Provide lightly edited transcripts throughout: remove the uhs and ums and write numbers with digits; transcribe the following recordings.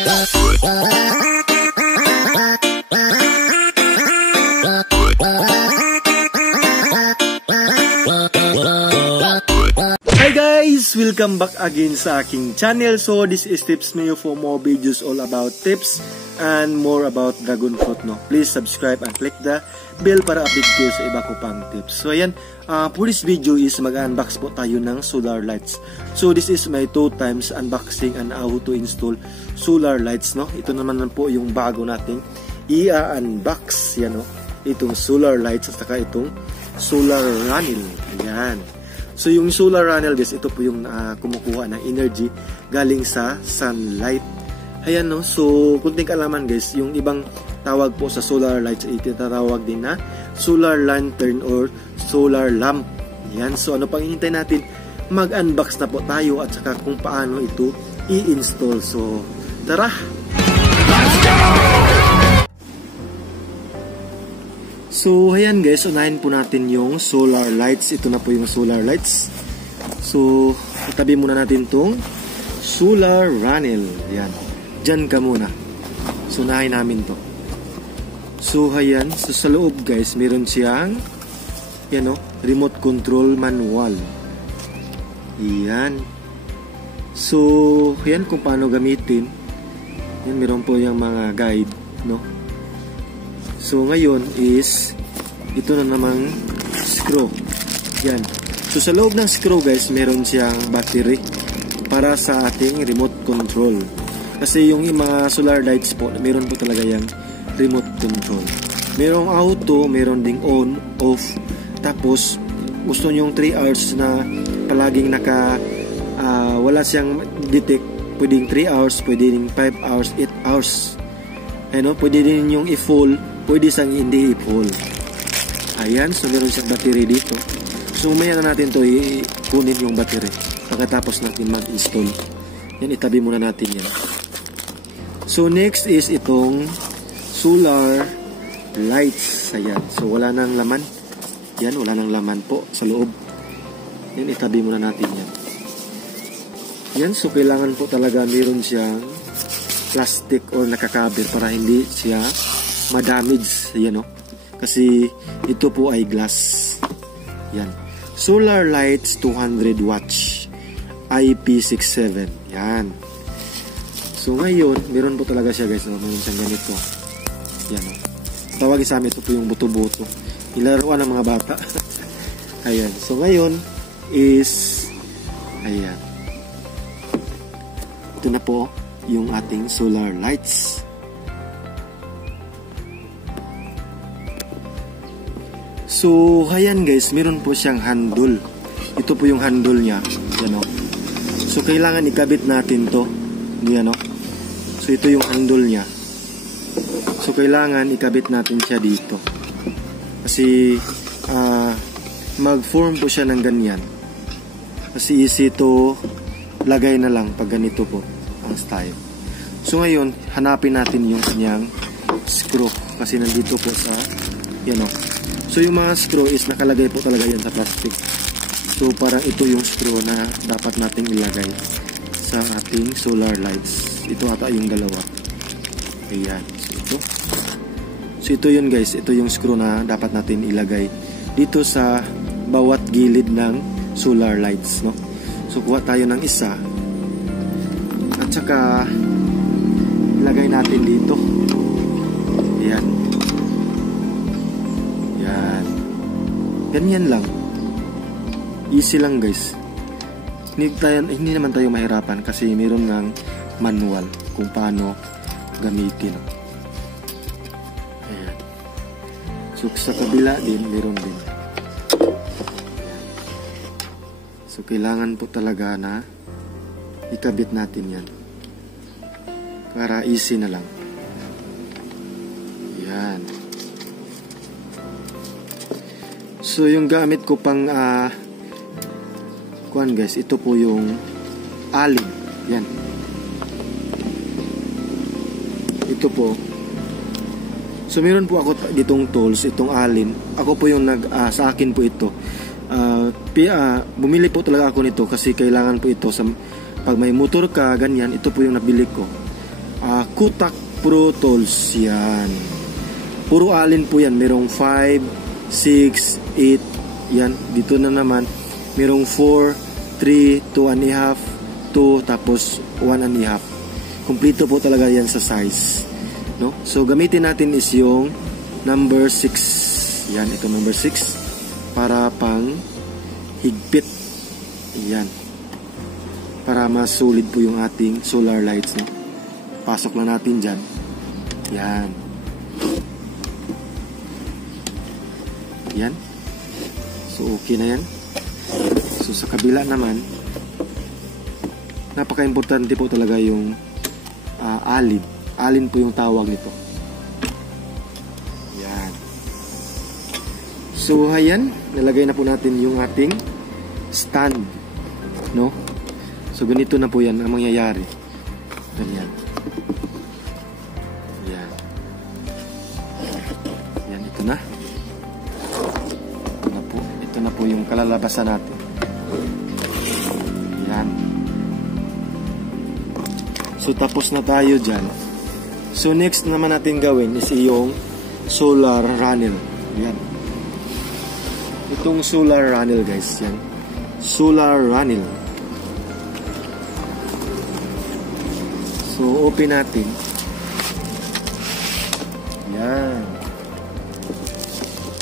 Hi guys! Welcome back again sa aking channel. So this is Tips Mayo for more videos all about tips and more about dragon fruit, no? Please subscribe and click the bell para update kayo sa iba ko pang tips. So ayan, for this video is mag-unbox po tayo ng solar lights. So this is my 2 times unboxing and how to install solar lights, no? Ito naman po yung bago nating i-unbox, yan, no? Itong solar lights at saka itong solar panel. Ayan. So yung solar panel guys, ito po yung kumukuha ng energy galing sa sunlight. Ayan, no. So kunting kaalaman guys, yung ibang tawag po sa solar lights ay tinatawag din na solar lantern or solar lamp. Ayan. So ano pang hinihintay natin? Mag-unbox na po tayo at saka kung paano ito i-install. So tara! Let's go! So, ayan guys, unahin po natin yung solar lights. Ito na po yung solar lights. So, itabi muna natin tong solar panel. Ayan. Diyan ka muna. So, unahin namin to. So, ayan. So, sa loob guys, meron siyang yan, no, remote control manual. Ayan. So, ayan kung paano gamitin. Ayan, meron po yung mga guide, no. So ngayon is ito na namang screw. Yan. So sa loob ng screw guys, meron siyang battery para sa ating remote control. Kasi yung mga solar lights po, meron po talaga yung remote control. Merong auto, meron ding on, off. Tapos gusto nyo yung 3 hours na palaging wala siyang detect. Pwedeng 3 hours, pwedeng 5 hours, 8 hours. Ano, pwede din yung i-full, pwede sang hindi i-full. Ayan, so meron siyang battery dito. So umaya na natin to kunin yung battery pagkatapos natin mag-install. Yan, itabi muna natin yan. So next is itong solar lights. Ayan, so wala nang laman. Yan, wala nang laman po sa loob. Yan, itabi muna natin yan. Yan, so kailangan po talaga meron siyang plastic or nakakabir para hindi siya ma-damage, yan, no? Kasi ito po ay glass. Yan. Solar lights 200 watts IP67. Yan. So ngayon, meron po talaga siya guys, no? Meron siyang ganito. Yan, no? Tawagin sa amin, ito po yung buto-buto. Nilaruan ng mga bata. Ayan. So ngayon is ayan. Ito na po yung ating solar lights. So, ayan guys, meron po siyang handle. Ito po yung handle niya. Yan, o. So, kailangan ikabit natin to. Yan, o. So, ito yung handle niya. So, kailangan ikabit natin siya dito. Kasi, mag-form po siya ng ganyan. Kasi easy to lagay na lang pag ganito po ang style. So ngayon, hanapin natin yung kanyang screw kasi nandito po sa yan, o. So yung mga screw is nakalagay po talaga yan sa plastic. So parang ito yung screw na dapat nating ilagay sa ating solar lights. Ito ata yung dalawa. Ayan. So ito. So ito yun guys. Ito yung screw na dapat natin ilagay dito sa bawat gilid ng solar lights, no? So kuha tayo ng isa. At saka ilagay natin dito. Ayan. Ayan. Ganyan lang. Easy lang guys. Hindi naman tayo mahirapan kasi mayroon ng manual kung paano gamitin. Ayan. So sa kabila din, mayroon din. So kailangan po talaga na ikabit natin yan. Para easy na lang. Yan. So yung gamit ko pang kuan guys, ito po yung alin. Yan. Ito po. So meron po ako ditong tools, itong alin. Ako po yung sa akin po ito. Bumili po talaga ako nito kasi kailangan po ito sa pag may motor ka, ganyan, ito po yung nabili ko. Kotak Pro Tools. Yan. Puro alin po yan. Merong 5, 6, 8. Yan. Dito na naman. Merong 4, 3, 2 and a half, 2, tapos 1 and a half. Kumplito po talaga yan sa size. No? So, gamitin natin is yung number 6. Yan. Ito number 6. Para pang higpit. Yan. Para mas solid po yung ating solar lights. No? Pasok lang natin dyan. Yan. Yan. So, okay na yan. So, sa kabila naman, napaka-importante po talaga yung alin. Alin po yung tawag nito. Yan. So, ayan. Nalagay na po natin yung ating stand. No? So, ganito na po yan ang mangyayari. Ganyan. Yan. Yan, ito na. Ito na po yung kalalabasan natin. Yan. So, tapos na tayo dyan. So, next naman natin gawin is yung solar panel. Yan. Itong solar panel, guys. Yan. Solar panel. So, open natin. Yan.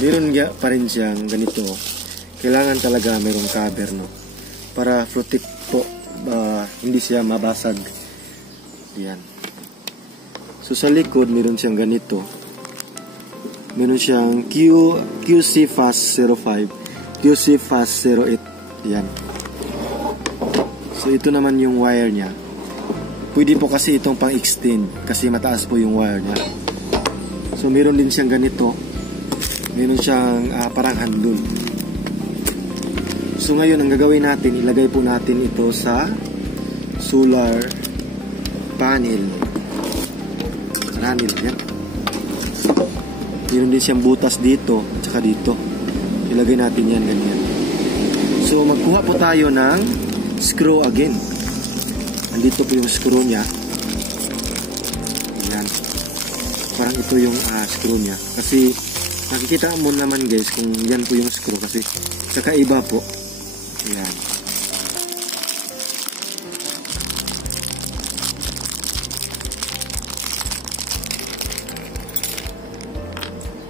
Meron pa rin siyang ganito. Kailangan talaga merong cover, no? Para protect po. Hindi siya mabasag. Yan. So, sa likod, meron siyang ganito. Meron siyang QC Fast 05, QC Fast 08. Yan. So, ito naman yung wire niya. Pwede po kasi itong pang-extend kasi mataas po yung wire niya. So, meron din siyang ganito. Meron siyang parang handle. So, ngayon, ang gagawin natin, ilagay po natin ito sa solar panel. Panel, yan. Meron din siyang butas dito, at saka dito. Ilagay natin yan, ganyan. So, magkuha po tayo ng screw again. Andito po yung screw niya. Yan. Parang ito yung screw niya. Kasi, nakikita mo naman guys kung yan po yung screw. Kasi, kakaiba po. Yan.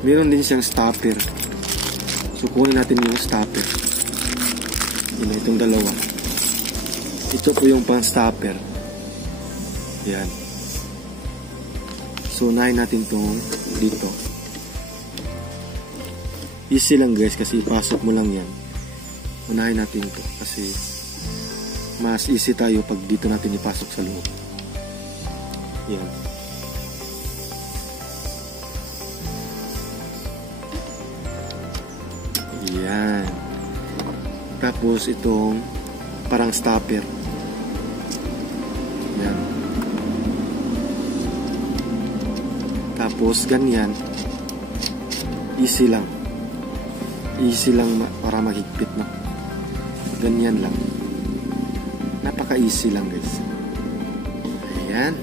Meron din siyang stopper. So, kunin natin yung stopper. Yun, itong dalawa. Ito po yung pang-stopper. Yan. So, unahin natin itong dito. Easy lang guys kasi ipasok mo lang yan. Unahin natin ito kasi mas easy tayo pag dito natin ipasok sa loob. Yan. Yan. Tapos itong parang stopper. Yan. Tapos ganyan. Easy lang. Easy lang para mahigpit, no? Ganyan lang. Napaka-easy lang, guys. Ayan.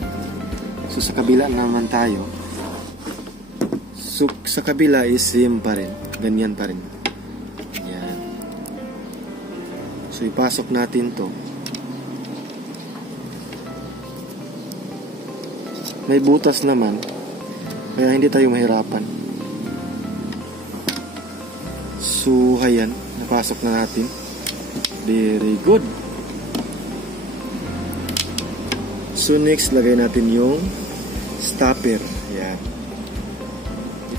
So, sa kabila naman tayo. So, sa kabila is same pa rin. Ganyan pa rin. Ayan. So, ipasok natin to. May butas naman. Kaya hindi tayo mahirapan. So, ayan. Napasok na natin. Very good. So, next, lagay natin yung stopper. Ayan.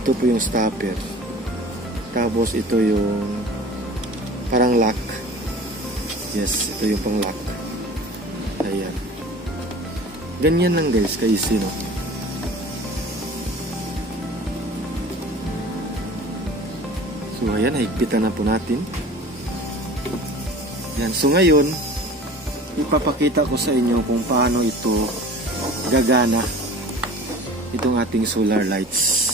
Ito po yung stopper. Tapos, ito yung parang lock. Yes, ito yung pang lock. Ayan. Ganyan lang guys, ka-easy, no? So, ayan, higpitan na po natin. Ayan, so ngayon, ipapakita ko sa inyo kung paano ito gagana, itong ating solar lights.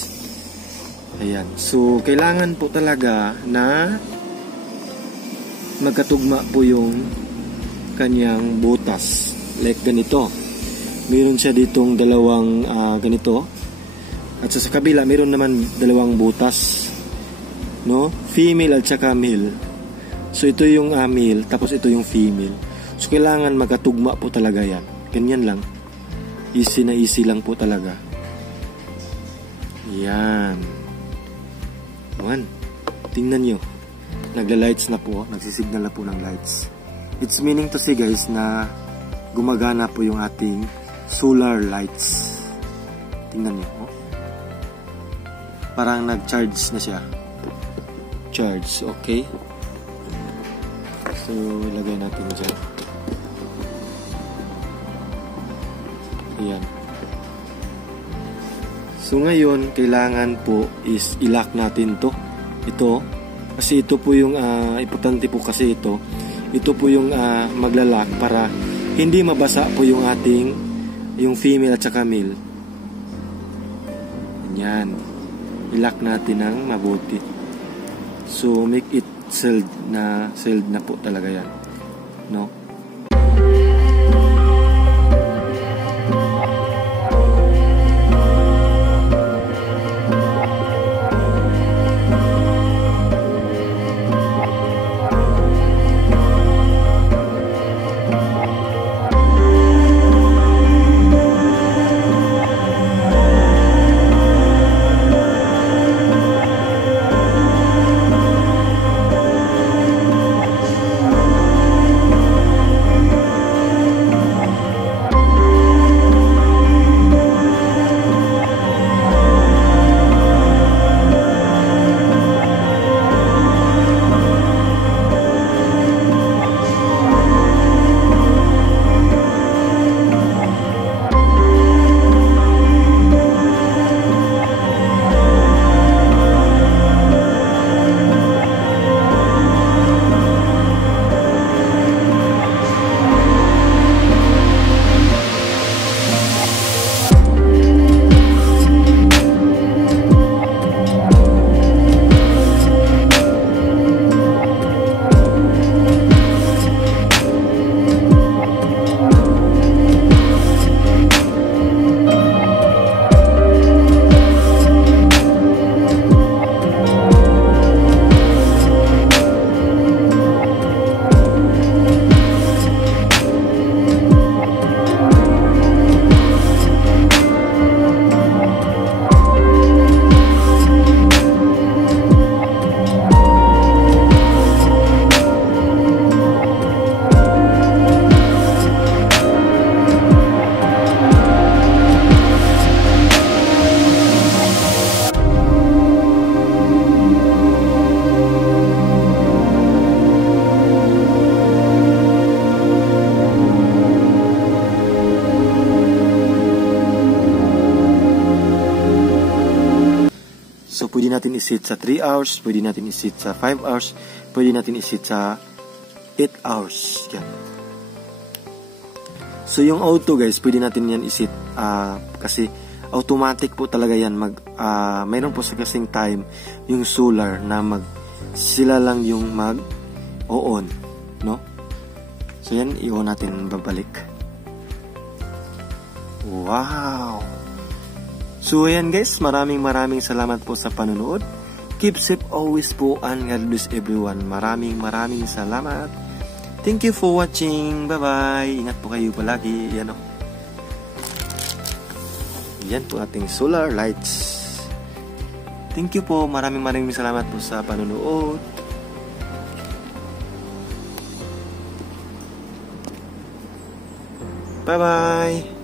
Ayan, so, kailangan po talaga na magkatugma po yung kanyang butas. Like ganito. Meron siya ditong dalawang ganito. At sa kabila, meron naman dalawang butas. No? Female at saka male. So, ito yung male, tapos ito yung female. So, kailangan magkatugma po talaga yan. Ganyan lang. Easy na easy lang po talaga. Yan. Ayan. Tingnan nyo. Nagla-lights na po. Nagsisignal na po ng lights. It's meaning to say guys na gumagana po yung ating solar lights. Tingnan nyo. Oh. Parang nag-charge na siya. Charge. Okay. So, ilagay natin dyan. Ayan. So, ngayon, kailangan po is i-lock natin to. Ito. Kasi ito po yung, importante po kasi ito. Ito po yung magla-lock para hindi mabasa po yung ating, yung female at saka male. Ayan. I-lock natin ng mabuti. So, make it sealed na po talaga yan. No? So, pwede natin iset sa 3 hours, pwede natin iset sa 5 hours, pwede natin iset sa 8 hours. Yan. So, yung auto guys, pwede natin yan iset kasi automatic po talaga yan. Mayroon po sa kasing time yung solar na sila lang yung mag-on. No? So, yan, i-on natin babalik. Wow! So, ayan guys, maraming salamat po sa panonood. Keep safe always po and God bless everyone. Maraming salamat. Thank you for watching. Bye-bye. Ingat po kayo palagi. Yan o. Yan po ating solar lights. Thank you po. Maraming salamat po sa panonood. Bye-bye.